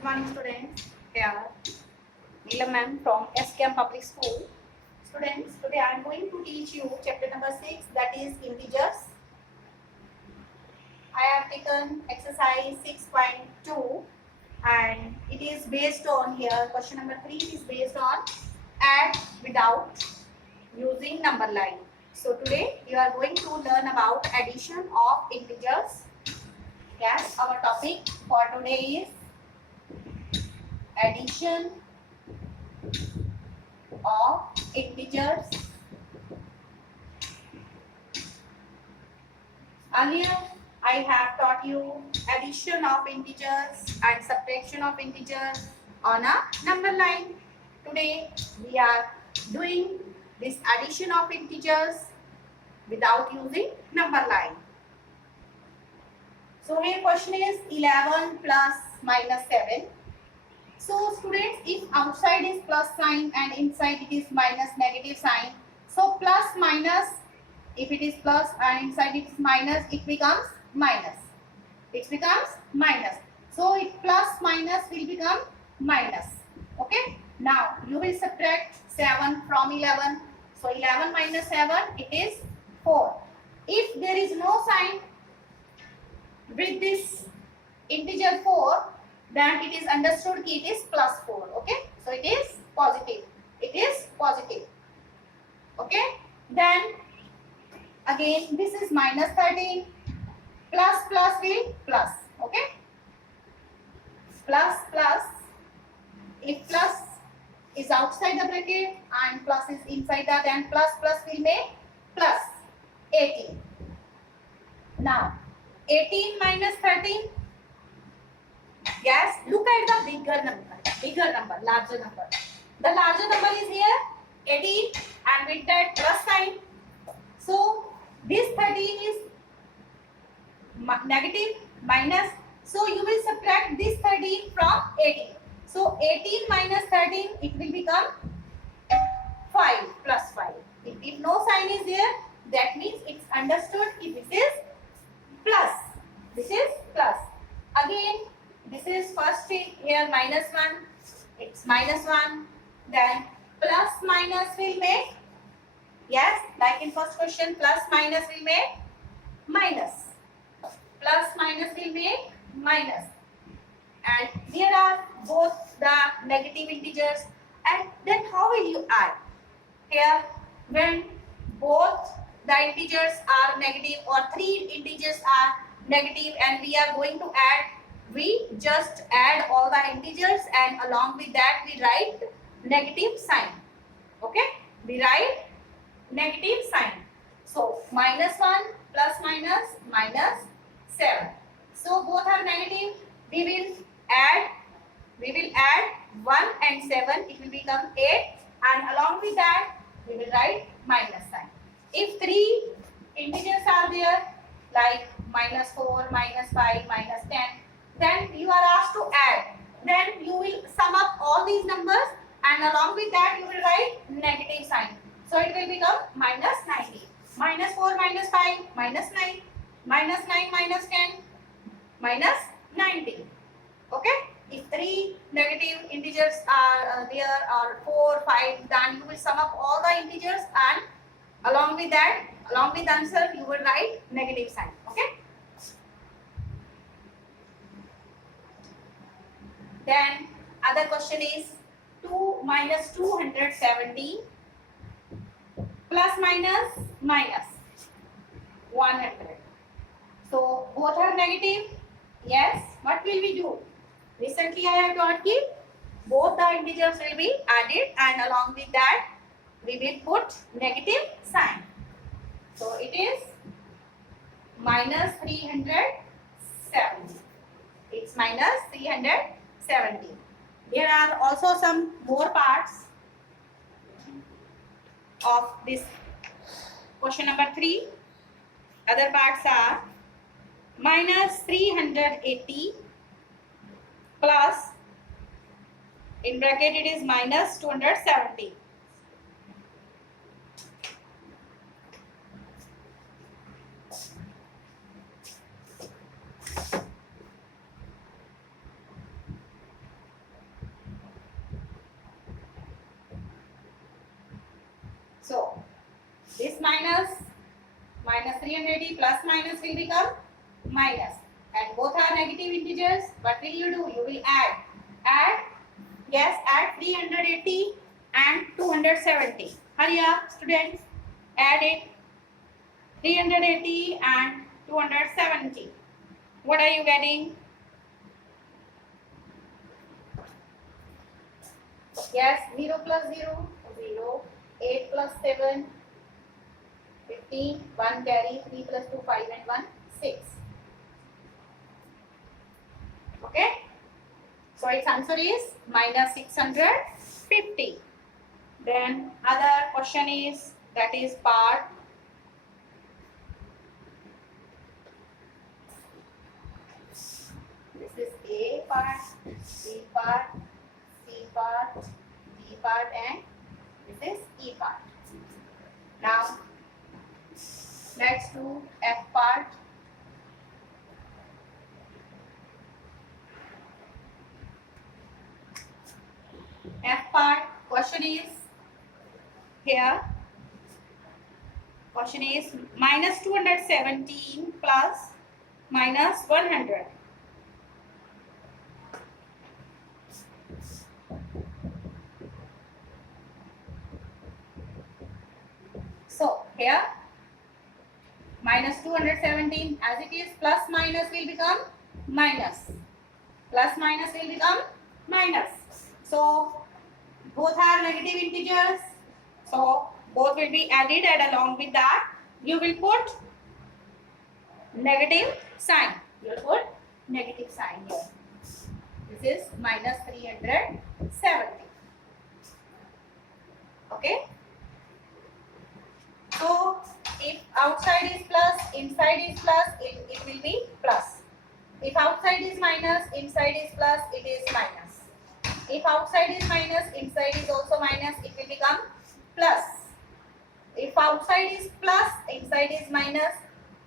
Good morning, students. Here, Neelam ma'am from SKM Public School. Students, today I am going to teach you chapter number 6, that is integers. I have taken exercise 6.2 and it is based on here. Question number 3 is based on add without using number line. So today we are going to learn about addition of integers. Yes, our topic for today is addition of integers. Earlier, I have taught you addition of integers and subtraction of integers on a number line. Today, we are doing this addition of integers without using number line. So here question is 11 plus minus 7. So students, if outside is plus sign and inside it is minus negative sign, so plus minus, if it is plus and inside it is minus, it becomes minus. It becomes minus. So it plus minus will become minus. Okay. Now you will subtract 7 from 11. So 11 minus 7, it is 4. If there is no sign with this integer 4, then it is understood that it is plus 4. Okay. So it is positive. It is positive. Okay. Then again this is minus 13. Plus plus will plus. Okay. Plus plus. If plus is outside the bracket and plus is inside the, then plus plus will make plus 18. Now 18 minus 13. Yes, look at the bigger number, larger number. The larger number is here 18 and with that plus sign. So this 13 is negative minus. So you will subtract this 13 from 18. So 18 minus 13, it will become 5 plus 5. If no sign is there, that means it's understood if this is plus. This is plus. Again, this is first here minus 1. It's minus 1. Then plus minus will make, yes, like in first question, plus minus will make minus. Plus minus will make minus. And here are both the negative integers. And then how will you add? Here, when both the integers are negative or three integers are negative and we are going to add, we just add all the integers and along with that we write negative sign. Okay, we write negative sign. So minus 1 plus minus minus 7. So both are negative. We will add 1 and 7. It will become 8 and along with that we will write minus sign. If three integers are there like minus 4, minus 5, minus 10, then you are asked to add. Then you will sum up all these numbers and along with that you will write negative sign. So it will become minus 90. Minus 4 minus 5 minus 9. Minus 9 minus 10 minus 90. Okay. If three negative integers are there or 4, 5, then you will sum up all the integers and along with that, along with answer, you will write negative sign. Okay. Then other question is 2 minus 270 plus minus minus 100. So both are negative. Yes. What will we do? Recently I have taught you both the integers will be added and along with that we will put negative sign. So it is minus 370. It's minus 370. There are also some more parts of this question number 3. Other parts are minus 380 plus, in bracket it is minus 270. minus, minus 380 plus minus will become minus, and both are negative integers. What will you do? You will add, yes, add 380 and 270. Hurry up students, add it. 380 and 270. What are you getting? Yes, 0 plus 0, 0, 8 plus 7, 15, 1 carry, 3 plus 2, 5 and 1, 6. Okay? So its answer is minus 650. Then other question is, that is part. This is A part, B part, C part, D part and this is E part. Now let's do F part. F part question is here. Question is minus 217 plus minus 100. So here minus 217 as it is, plus minus will become minus. Plus minus will become minus. So both are negative integers. So both will be added, and along with that you will put negative sign. You will put negative sign here. This is minus 370. Okay. So if outside is plus, inside is plus, it will be plus. If outside is minus, inside is plus, it is minus. If outside is minus, inside is also minus, it will become plus. If outside is plus, inside is minus,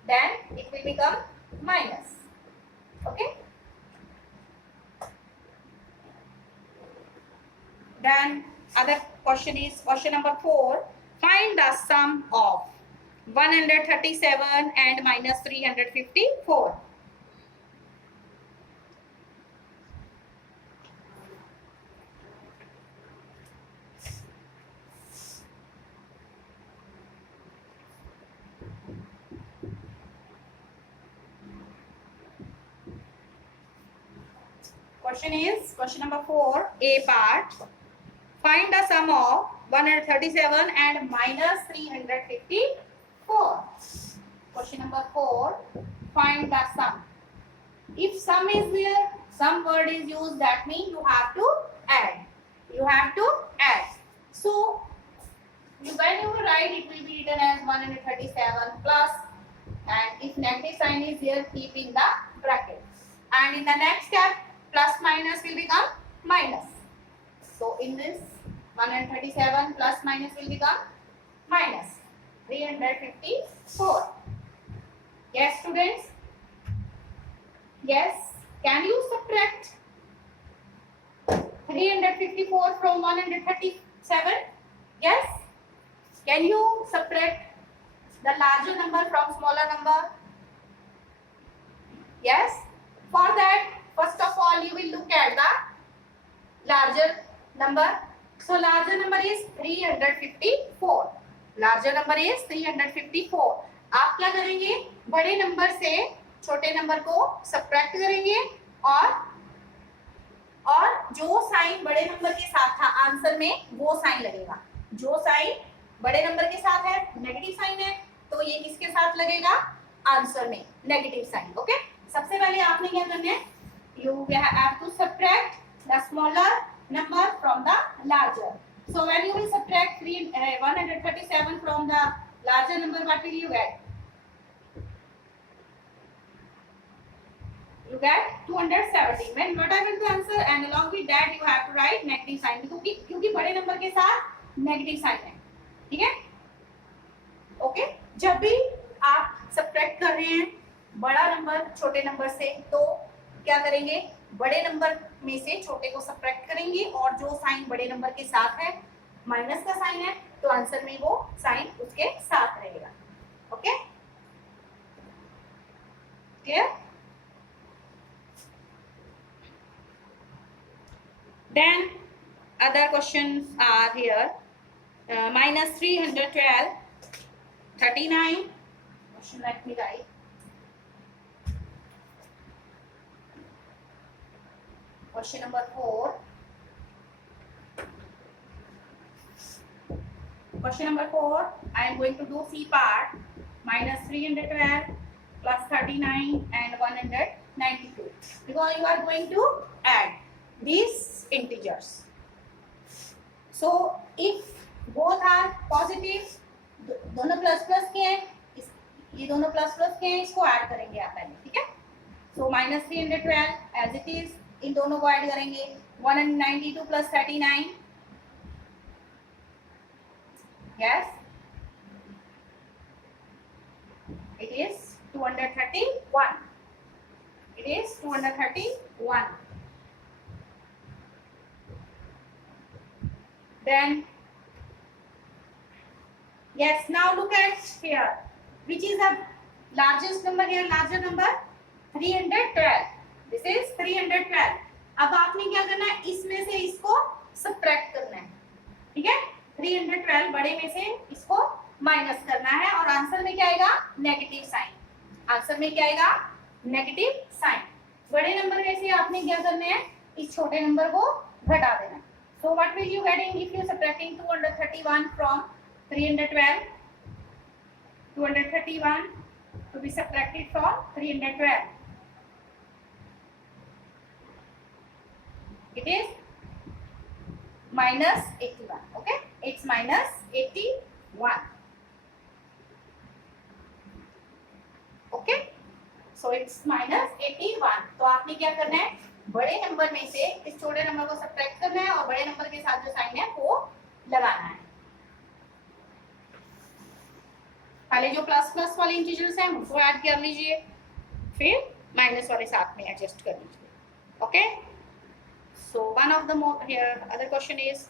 then it will become minus. Okay. Then other question is question number 4. Find the sum of 137 and minus 354. Question is question number 4, A part. Find the sum of 137 and minus 354. Question number 4. Find the sum. If sum is there, some word is used, that means you have to add. You have to add. So when you write, it will be written as 137 plus, and if negative sign is here, keep in the bracket. And in the next step, plus minus will become minus. So in this 137 plus minus will become minus 354. Yes, students? Yes. Can you subtract 354 from 137? Yes. Can you subtract the larger number from smaller number? Yes. For that, first of all, you will look at the larger number. So larger number is 354. Larger number is 354. आप क्या करेंगे? बड़े number से छोटे number को subtract करेंगे, और जो साइन बड़े नंबर के साथ था आंसर में, वो साइन लगेगा. जो साइन बड़े नंबर के साथ है, नेगेटिव साइन है, तो ये किसके साथ लगेगा? आंसर में नेगेटिव साइन. ओके. सबसे पहले आपने क्या करना है? You have to subtract the smaller number from the larger. So when you will subtract 137 from the larger number, what will you get? You get 270. When whatever the answer, and along with that you have to write negative sign, क्योंकि बड़े number के साथ negative sign है. ठीक है? Okay. जब भी आप सब्ट्रैक्ट कर रहे हैं बड़ा नंबर छोटे नंबर से, तो क्या करेंगे? बड़े नंबर में से छोटे को सब्ट्रैक्ट करेंगे, और जो साइन बड़े नंबर के साथ है माइनस का साइन है तो आंसर में वो साइन उसके साथ रहेगा. Okay, clear? Then other questions are here. Minus 312, 39. Question, let me write. Question number 4. Question number 4. I am going to do C part. Minus 312 plus 39 and 192. Because you are going to add these integers. So if both are positive, दोनों plus plus के हैं, ये दोनों plus plus के हैं, इसको add करेंगे आप पहले, ठीक है? So minus 312 as it is, इन दोनों को ऐड करेंगे. 192 plus 39, yes, it is 231. It is 231. Then yes, now look at here, which is the largest number here? Larger number 312. This is 312. अब आपने क्या करना है, इसमें से इसको सबट्रैक्ट करना है, ठीक है? 312 बड़े में से इसको माइनस करना है और आंसर में क्या आएगा? Negative sign. आंसर में क्या आएगा? Negative sign. बड़े नंबर में से आपने क्या करना है, इस छोटे नंबर को घटा देना है. So what will you getting if you subtracting 231 from 312? 231 to be subtracted from 312. It is minus 81. Okay, it's minus 81. Okay, so it's minus 81. तो आपने क्या करना है, बड़े नंबर में से इस छोटे नंबर को सबट्रैक्ट करना है और बड़े नंबर के साथ जो साइन है वो लगाना है. पहले जो प्लस प्लस वाले इंटीजर्स हैं उनको ऐड कर लीजिए, फिर माइनस वाले साथ में एडजस्ट कर लीजिए. Okay, so one of the more here other question is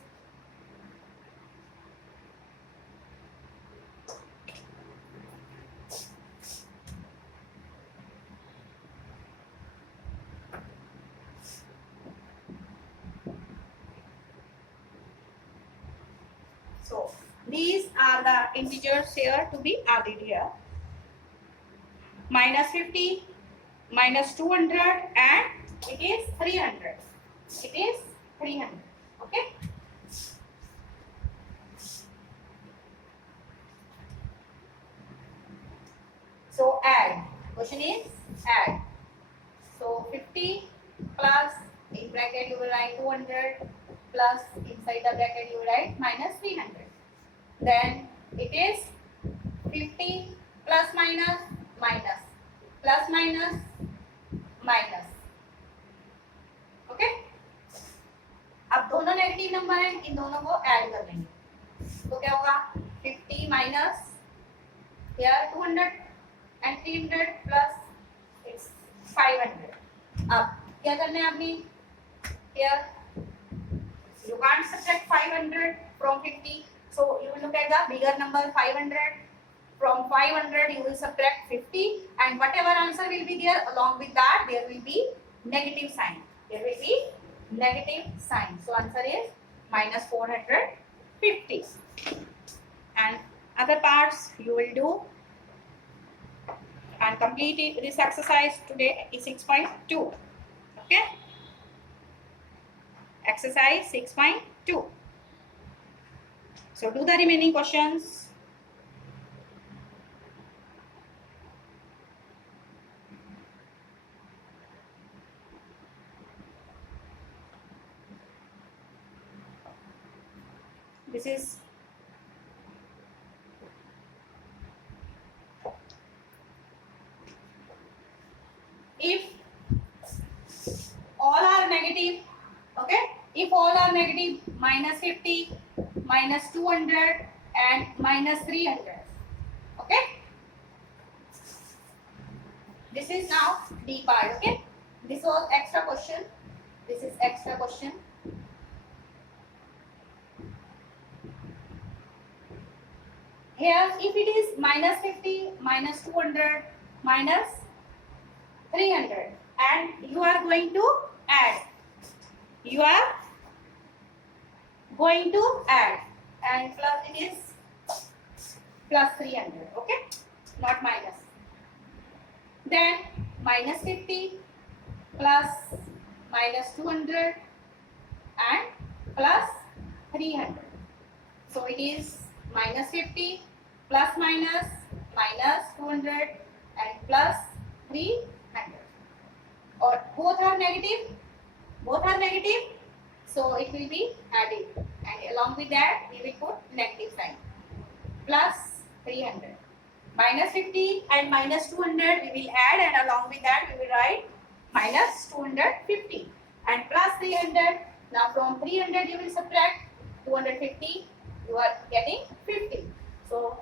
these are the integers here to be added here. Minus 50, minus 200 and it is 300. It is 300. Okay. So add. Question is add. So 50 plus in bracket you will write 200 plus inside the bracket you will write minus 300. Then it is 50 plus minus minus plus minus minus. Okay, अब दोनों negative number हैं, इन दोनों को add कर लेंगे तो क्या होगा? 50 minus here 200 and 300 plus it's 500. अब क्या करना है आपने? Here you can't subtract 500 from 50. So you will look at the bigger number 500. From 500 you will subtract 50 and whatever answer will be there, along with that there will be negative sign. There will be negative sign. So answer is minus 450. And other parts you will do and complete this exercise today is 6.2. Okay. Exercise 6.2. So do the remaining questions. This is if all are negative. Okay, if all are negative, minus 50, minus 200 and minus 300. Okay, this is now D part. Okay, this was extra question. This is extra question. here if it is minus 50, minus 200, minus 300, and you are going to add. You are going to add, and plus it is plus 300. Okay, not minus. Then minus 50 plus minus 200 and plus 300. So it is minus 50 plus minus minus 200 and plus 300. Or both are negative. Both are negative. So it will be added, and along with that we will put negative sign. Plus 300. Minus 50 and minus 200 we will add, and along with that we will write minus 250 and plus 300. Now from 300 you will subtract 250. You are getting 50. So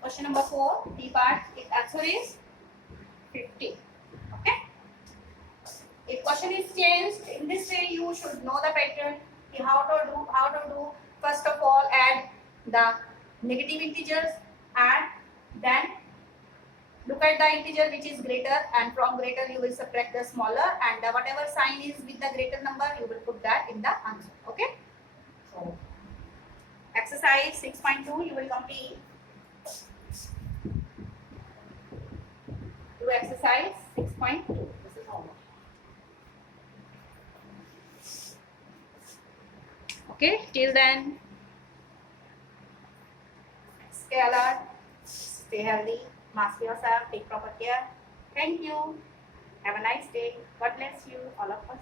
question number 4, D part, its answer is 50. Okay. If question is changed in this way, you should know the pattern. How to do. First of all, add the negative integers, and then look at the integer which is greater, and from greater you will subtract the smaller, and whatever sign is with the greater number you will put that in the answer. Okay. So exercise 6.2 you will complete. Do exercise 6.2. This is homework. Okay, till then, stay alert, stay healthy, mask yourself, take proper care. Thank you. Have a nice day. God bless you, all of us.